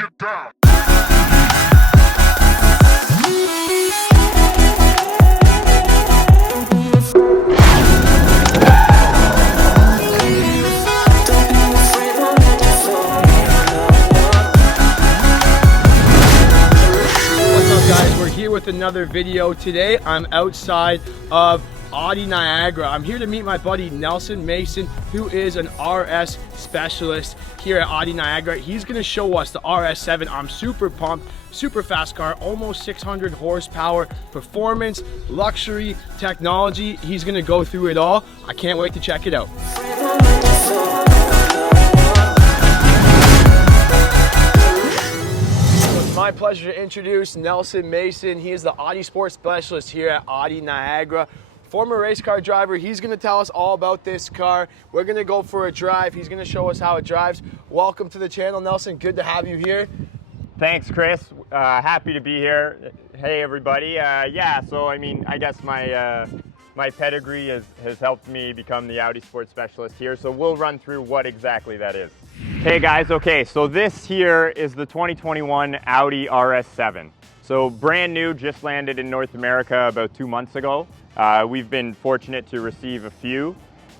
Get down. We're here with another video. Today I'm outside of Audi Niagara. I'm here to meet my buddy Nelson Mason, who is an RS specialist here at Audi Niagara. He's going to show us the RS7. I'm super pumped. Super fast car, almost 600 horsepower, performance, luxury, technology. He's going to go through it all. I can't wait to check it out. My pleasure to introduce Nelson Mason. He is the Audi Sport specialist here at Audi Niagara. Former race car driver. He's going to tell us all about this car. We're going to go for a drive. He's going to show us how it drives. Welcome to the channel, Nelson. Good to have you here. Thanks, Chris. Happy to be here. Hey, everybody. Yeah, so I mean, I guess my pedigree has helped me become the Audi Sport specialist here. So we'll run through what exactly that is. Hey guys, okay, so this here is the 2021 Audi RS7. So brand new, just landed in North America about 2 months ago. We've been fortunate to receive a few.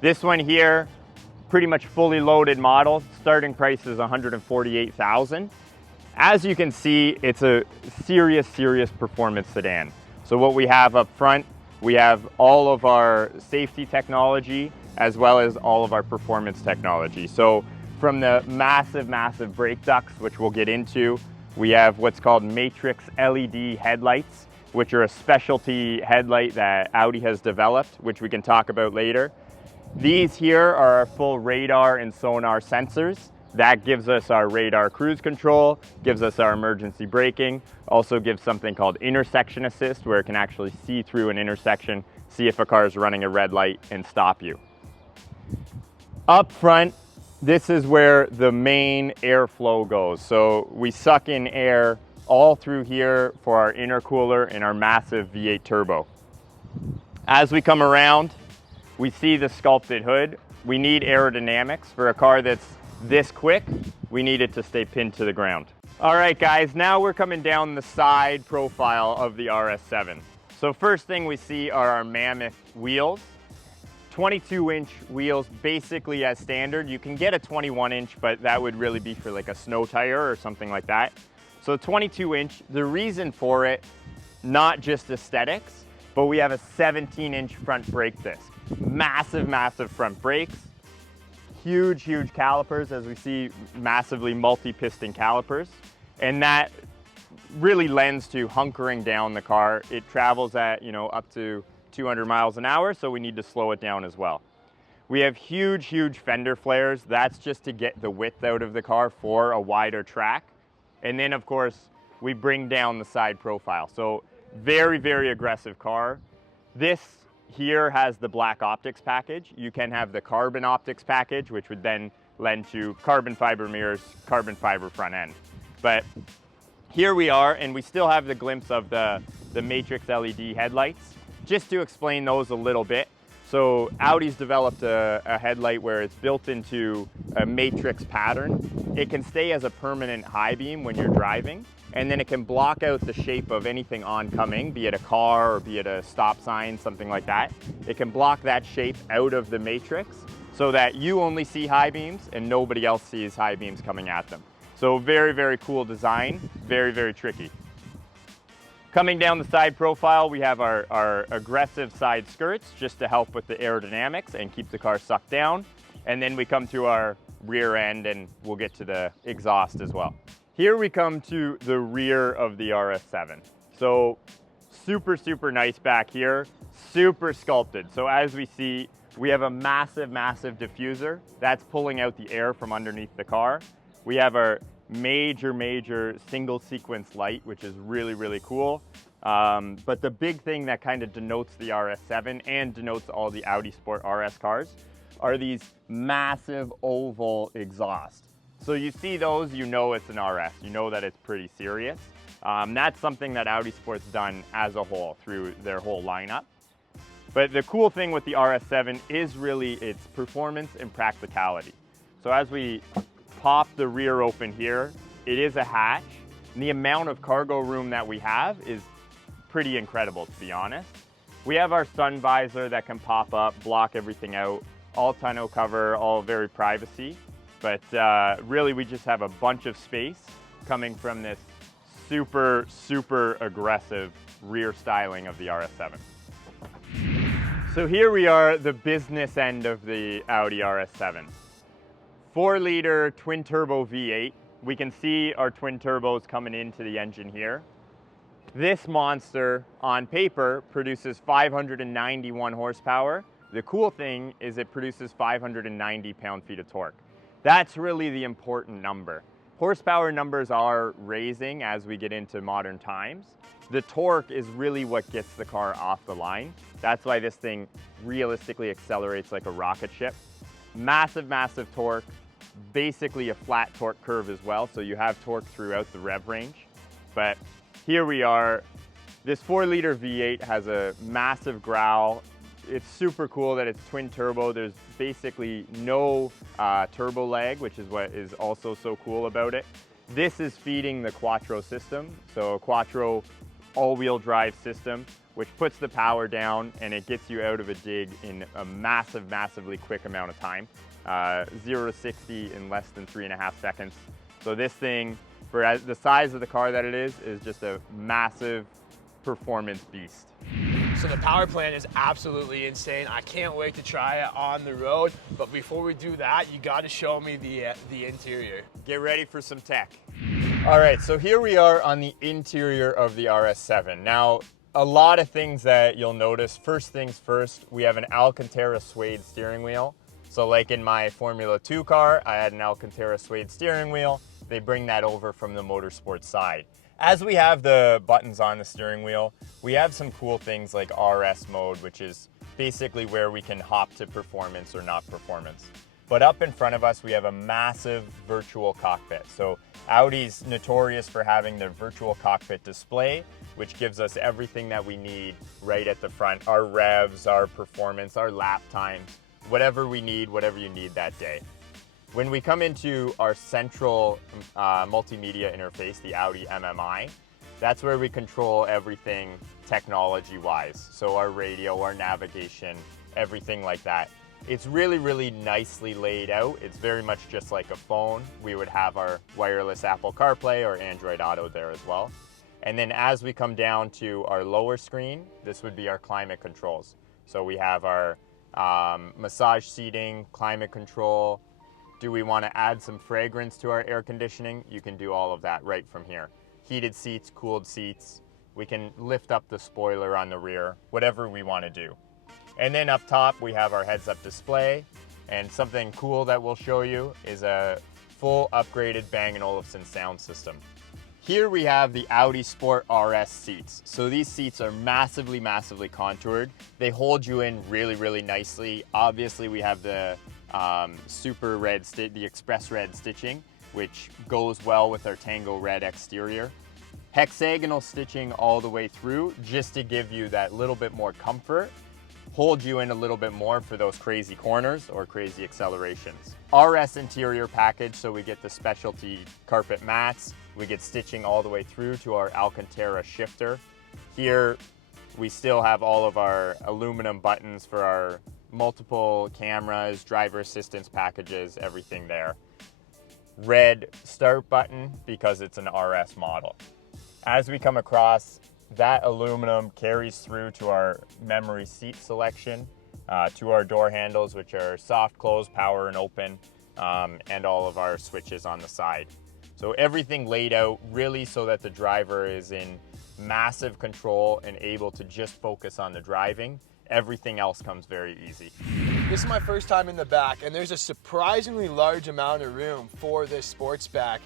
This one here, pretty much fully loaded model. Starting price is $148,000. As you can see, it's a serious performance sedan. So what we have up front, we have all of our safety technology as well as all of our performance technology. So from the massive brake ducts, which we'll get into, we have what's called matrix LED headlights, which are a specialty headlight that Audi has developed, which we can talk about later. These here are our full radar and sonar sensors. That gives us our radar cruise control, gives us our emergency braking, also gives something called intersection assist, where it can actually see through an intersection, see if a car is running a red light and stop you. Up front, this is where the main airflow goes. So we suck in air all through here for our intercooler and our massive V8 turbo. As we come around, we see the sculpted hood. We need aerodynamics. For a car that's this quick, we need it to stay pinned to the ground. All right, guys, now we're coming down the side profile of the RS7. So first thing we see are our mammoth wheels. 22-inch wheels, basically as standard. You can get a 21-inch, but that would really be for like a snow tire or something like that. So 22-inch, the reason for it, not just aesthetics, but we have a 17-inch front brake disc. Massive front brakes. Huge calipers, as we see, massively multi-piston calipers. And that really lends to hunkering down the car. It travels at, up to 200 miles an hour, so we need to slow it down as well. We have huge fender flares. That's just to get the width out of the car for a wider track. And then of course, we bring down the side profile. So very aggressive car. This here has the black optics package. You can have the carbon optics package, which would then lend to carbon fiber mirrors, carbon fiber front end. But here we are, and we still have the glimpse of the matrix LED headlights. Just to explain those a little bit, so Audi's developed a headlight where it's built into a matrix pattern. It can stay as a permanent high beam when you're driving, and then it can block out the shape of anything oncoming, be it a car or be it a stop sign, something like that. It can block that shape out of the matrix so that you only see high beams and nobody else sees high beams coming at them. So very cool design, very tricky. Coming down the side profile, we have our aggressive side skirts just to help with the aerodynamics and keep the car sucked down. And then we come to our rear end, and we'll get to the exhaust as well. Here we come to the rear of the RS7. So super nice back here, super sculpted. So as we see, we have a massive diffuser that's pulling out the air from underneath the car. We have our major single sequence light, which is really cool. But the big thing that kind of denotes the RS7 and denotes all the Audi Sport RS cars are these massive oval exhausts. So you see those, you know it's an RS, you know that it's pretty serious. That's something that Audi Sport's done as a whole through their whole lineup. But the cool thing with the RS7 is really its performance and practicality. So as we pop the rear open here, it is a hatch. And the amount of cargo room that we have is pretty incredible, to be honest. We have our sun visor that can pop up, block everything out, all tonneau cover, all very privacy. But really we just have a bunch of space coming from this super, super aggressive rear styling of the RS7. So here we are, the business end of the Audi RS7. 4-liter twin-turbo V8. We can see our twin turbos coming into the engine here. This monster, on paper, produces 591 horsepower. The cool thing is it produces 590 pound-feet of torque. That's really the important number. Horsepower numbers are raising as we get into modern times. The torque is really what gets the car off the line. That's why this thing realistically accelerates like a rocket ship. Massive, massive torque, basically a flat torque curve as well, so you have torque throughout the rev range. But here we are. This 4-liter V8 has a massive growl. It's super cool that it's twin turbo. There's basically no turbo lag, which is what is also so cool about it. This is feeding the Quattro system, so a Quattro all-wheel drive system, which puts the power down and it gets you out of a dig in a massively quick amount of time. 0 to 60 in less than 3.5 seconds. So this thing, for the size of the car that it is just a massive performance beast. So the power plant is absolutely insane. I can't wait to try it on the road. But before we do that, you got to show me the interior. Get ready for some tech. All right, so here we are on the interior of the RS7. Now, a lot of things that you'll notice. First things first, we have an Alcantara suede steering wheel. So like in my Formula 2 car, I had an Alcantara suede steering wheel. They bring that over from the motorsport side. As we have the buttons on the steering wheel, we have some cool things like RS mode, which is basically where we can hop to performance or not performance. But up in front of us, we have a massive virtual cockpit. So Audi's notorious for having their virtual cockpit display, which gives us everything that we need right at the front. Our revs, our performance, our lap times, whatever we need, whatever you need that day. When we come into our central multimedia interface, the Audi MMI, that's where we control everything technology-wise. So our radio, our navigation, everything like that. It's really, really nicely laid out. It's very much just like a phone. We would have our wireless Apple CarPlay or Android Auto there as well. And then as we come down to our lower screen, this would be our climate controls. So we have our massage seating, climate control. Do we want to add some fragrance to our air conditioning? You can do all of that right from here. Heated seats, cooled seats. We can lift up the spoiler on the rear, whatever we want to do. And then up top, we have our heads-up display. And something cool that we'll show you is a full upgraded Bang & Olufsen sound system. Here we have the Audi Sport RS seats. So these seats are massively contoured. They hold you in really, really nicely. Obviously, we have the super red, the express red stitching, which goes well with our Tango red exterior. Hexagonal stitching all the way through, just to give you that little bit more comfort, hold you in a little bit more for those crazy corners or crazy accelerations. RS interior package, so we get the specialty carpet mats, we get stitching all the way through to our Alcantara shifter. Here, we still have all of our aluminum buttons for our multiple cameras, driver assistance packages, everything there. Red start button because it's an RS model. As we come across, that aluminum carries through to our memory seat selection, to our door handles, which are soft close, power and open, and all of our switches on the side. So everything laid out really so that the driver is in massive control and able to just focus on the driving. Everything else comes very easy. This is my first time in the back, and there's a surprisingly large amount of room for this Sportsback.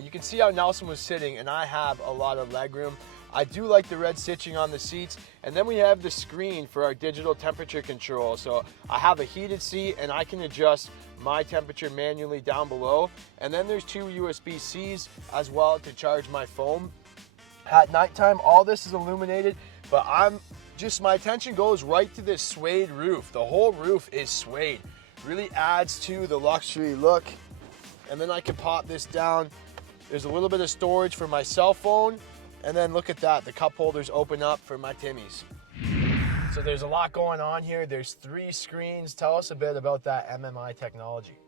You can see how Nelson was sitting, and I have a lot of leg room. I do like the red stitching on the seats, and then we have the screen for our digital temperature control. So I have a heated seat, and I can adjust my temperature manually down below. And then there's 2 USB-Cs as well to charge my phone. At nighttime, all this is illuminated, but my attention goes right to this suede roof. The whole roof is suede. Really adds to the luxury look. And then I can pop this down There's a little bit of storage for my cell phone. And then look at that, the cup holders open up for my Timmies. So there's a lot going on here. There's 3 screens. Tell us a bit about that MMI technology.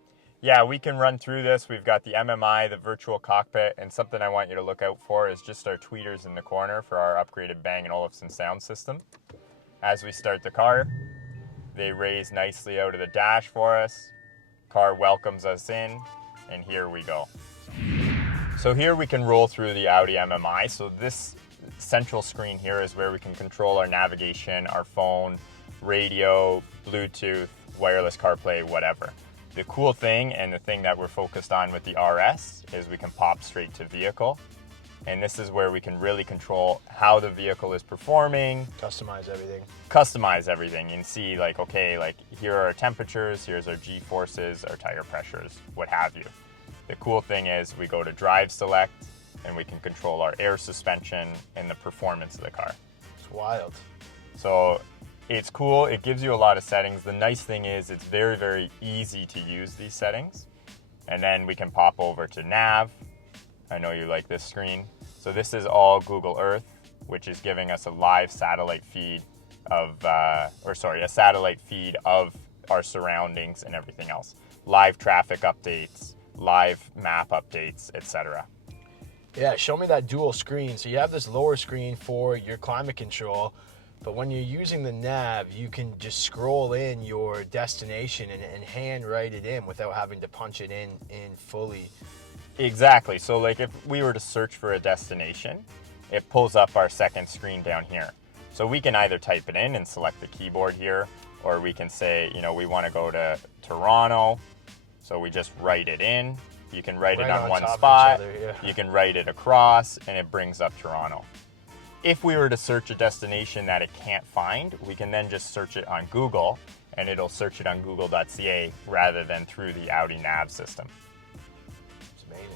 Yeah, we can run through this. We've got the MMI, the virtual cockpit, and something I want you to look out for is just our tweeters in the corner for our upgraded Bang & Olufsen sound system. As we start the car, they raise nicely out of the dash for us. Car welcomes us in, and here we go. So here we can roll through the Audi MMI. So this central screen here is where we can control our navigation, our phone, radio, Bluetooth, wireless CarPlay, whatever. The cool thing, and the thing that we're focused on with the RS, is we can pop straight to vehicle. And this is where we can really control how the vehicle is performing. Customize everything. Customize everything and see like, okay, like here are our temperatures, here's our G-forces, our tire pressures, what have you. The cool thing is we go to drive select and we can control our air suspension and the performance of the car. It's wild. So it's cool, it gives you a lot of settings. The nice thing is it's very, very easy to use these settings. And then we can pop over to nav. I know you like this screen. So this is all Google Earth, which is giving us a live satellite feed of, a satellite feed of our surroundings and everything else. Live traffic updates, live map updates, etc. Yeah, show me that dual screen. So you have this lower screen for your climate control, but when you're using the nav, you can just scroll in your destination and hand write it in without having to punch it in fully. Exactly. So like if we were to search for a destination, it pulls up our second screen down here. So we can either type it in and select the keyboard here, or we can say, you know, we want to go to Toronto. So we just write it in. You can write it on one spot. You can write it across and it brings up Toronto. If we were to search a destination that it can't find, we can then just search it on Google and it'll search it on google.ca rather than through the Audi nav system. It's amazing.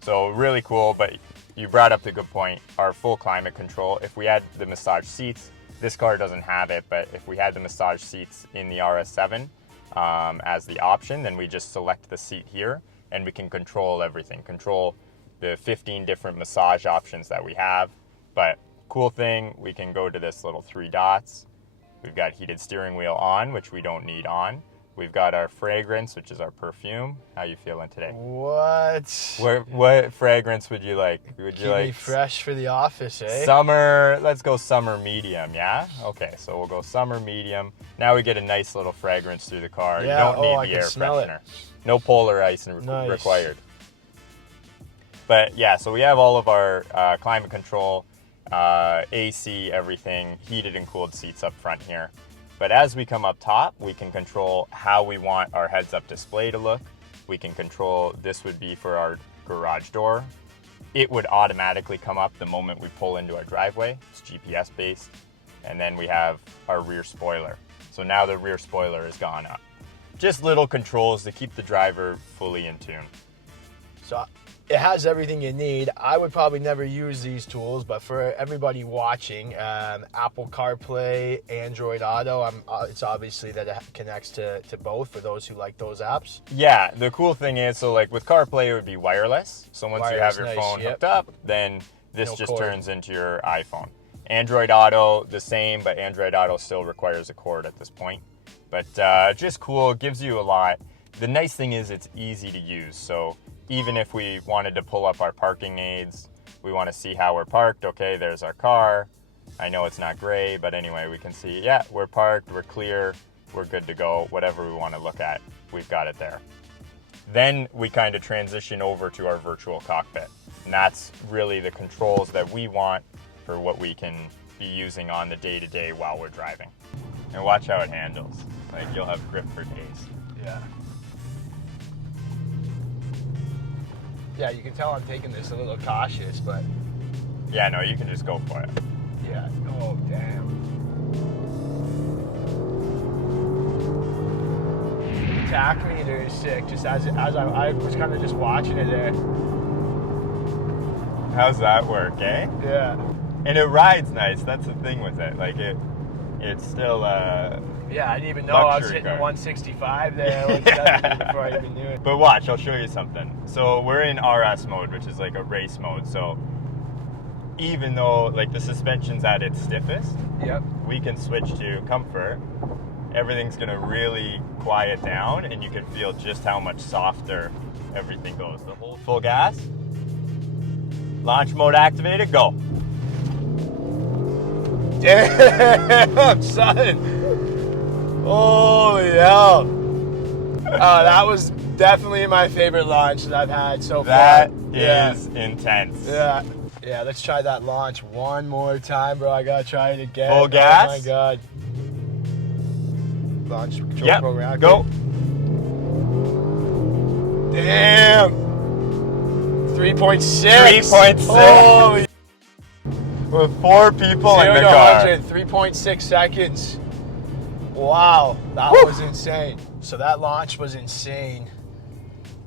So really cool, but you brought up the good point, our full climate control. If we had the massage seats, this car doesn't have it, but if we had the massage seats in the RS7 as the option, then we just select the seat here and we can control everything, control the 15 different massage options that we have. But cool thing, we can go to this little 3 dots. We've got heated steering wheel on, which we don't need on. We've got our fragrance, which is our perfume. How you feeling today? What fragrance would you like? Would you like me fresh for the office, eh? Summer, let's go summer medium, yeah? Okay, so we'll go summer medium. Now we get a nice little fragrance through the car. Yeah, you don't need the air freshener. No polar ice required. But yeah, so we have all of our climate control, AC, everything, heated and cooled seats up front here. But as we come up top, we can control how we want our heads-up display to look. We can control, this would be for our garage door. It would automatically come up the moment we pull into our driveway. It's GPS based. And then we have our rear spoiler. So now the rear spoiler has gone up. Just little controls to keep the driver fully in tune. So it has everything you need. I would probably never use these tools, but for everybody watching, Apple CarPlay, Android Auto, it's obviously that it connects to both for those who like those apps. Yeah, the cool thing is, so like with CarPlay, it would be wireless. So once you have your phone hooked up, then this just turns into your iPhone. Android Auto, the same, but Android Auto still requires a cord at this point. But just cool, gives you a lot. The nice thing is it's easy to use. So even if we wanted to pull up our parking aids, we want to see how we're parked. Okay, there's our car. I know it's not gray, but anyway, we can see, yeah, we're parked, we're clear, we're good to go. Whatever we want to look at, we've got it there. Then we kind of transition over to our virtual cockpit. And that's really the controls that we want for what we can be using on the day-to-day while we're driving. And watch how it handles. Like, you'll have grip for days. Yeah. Yeah, you can tell I'm taking this a little cautious, but... Yeah, no, you can just go for it. Yeah. Oh, damn. The tach meter is sick, just as I was kind of just watching it there. How's that work, eh? Yeah. And it rides nice, that's the thing with it. Like, it's still, Yeah, I didn't even know I was luxury hitting car. 165 there before I even knew it. But watch, I'll show you something. So we're in RS mode, which is like a race mode. So even though like the suspension's at its stiffest, Yep. we can switch to comfort. Everything's gonna really quiet down, and you can feel just how much softer everything goes. The whole full gas. Launch mode activated, go. Damn, son. Oh, yeah. That was definitely my favorite launch that I've had so far. That is intense. Yeah. Yeah, let's try that launch one more time, bro. I gotta try it again. Full gas? Oh my god. Launch control Yep, program. go. Damn. 3.6. 3.6. Holy. With 4 people 0 in the to car. 100, 3.6 seconds. Wow, that was insane. So that launch was insane.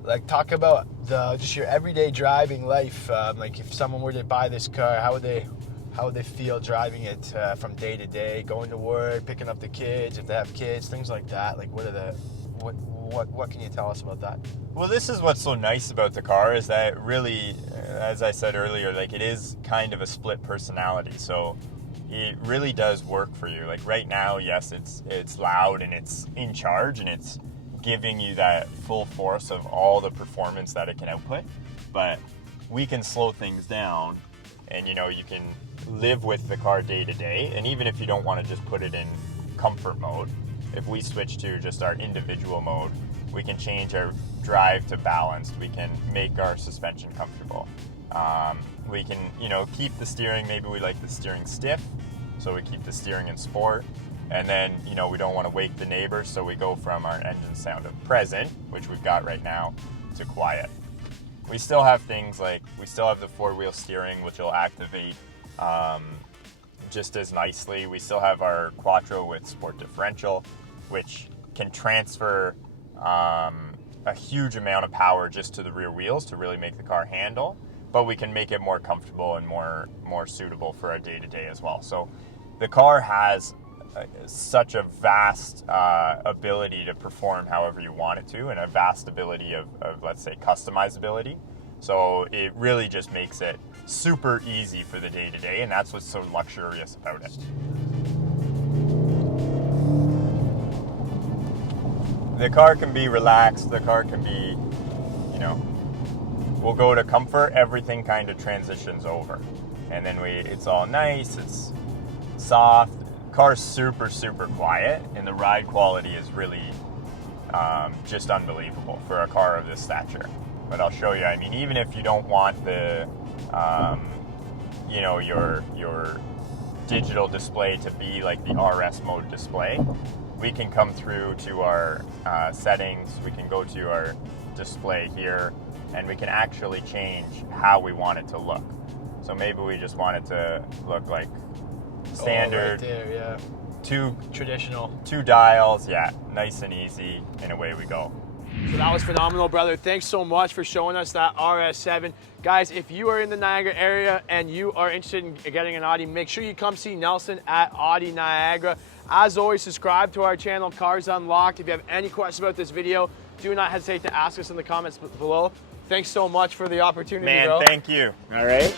Like, talk about just your everyday driving life. Like, if someone were to buy this car, how would they feel driving it from day to day, going to work, picking up the kids, if they have kids, things like that? Like, what can you tell us about that? Well, this is what's so nice about the car is that really, as I said earlier, like it is kind of a split personality. So it really does work for you. Like right now, yes, it's loud and it's in charge and it's giving you that full force of all the performance that it can output. But we can slow things down, and you can live with the car day to day. And even if you don't want to just put it in comfort mode, if we switch to just our individual mode, we can change our drive to balanced. We can make our suspension comfortable. We can, keep the steering. Maybe we like the steering stiff, so we keep the steering in sport. And then, we don't want to wake the neighbors, so we go from our engine sound of present, which we've got right now, to quiet. We still have things like, we still have the 4-wheel steering, which will activate just as nicely. We still have our Quattro with sport differential, which can transfer a huge amount of power just to the rear wheels to really make the car handle, but we can make it more comfortable and more suitable for our day-to-day as well. So the car has such a vast ability to perform however you want it to, and a vast ability of let's say, customizability. So it really just makes it super easy for the day-to-day, and that's what's so luxurious about it. The car can be relaxed, the car can be, we'll go to comfort, everything kind of transitions over. And then it's all nice, it's soft. Car's super, super quiet, and the ride quality is really just unbelievable for a car of this stature. But I'll show you, even if you don't want the, your digital display to be like the RS mode display, we can come through to our settings, we can go to our display here, and we can actually change how we want it to look. So maybe we just want it to look like standard, right there, yeah. Two Traditional. 2 dials, yeah, nice and easy, and away we go. So that was phenomenal, brother. Thanks so much for showing us that RS7. Guys, if you are in the Niagara area and you are interested in getting an Audi, make sure you come see Nelson at Audi Niagara. As always, subscribe to our channel, Cars Unlocked. If you have any questions about this video, do not hesitate to ask us in the comments below. Thanks so much for the opportunity, Man, bro. thank you. All right.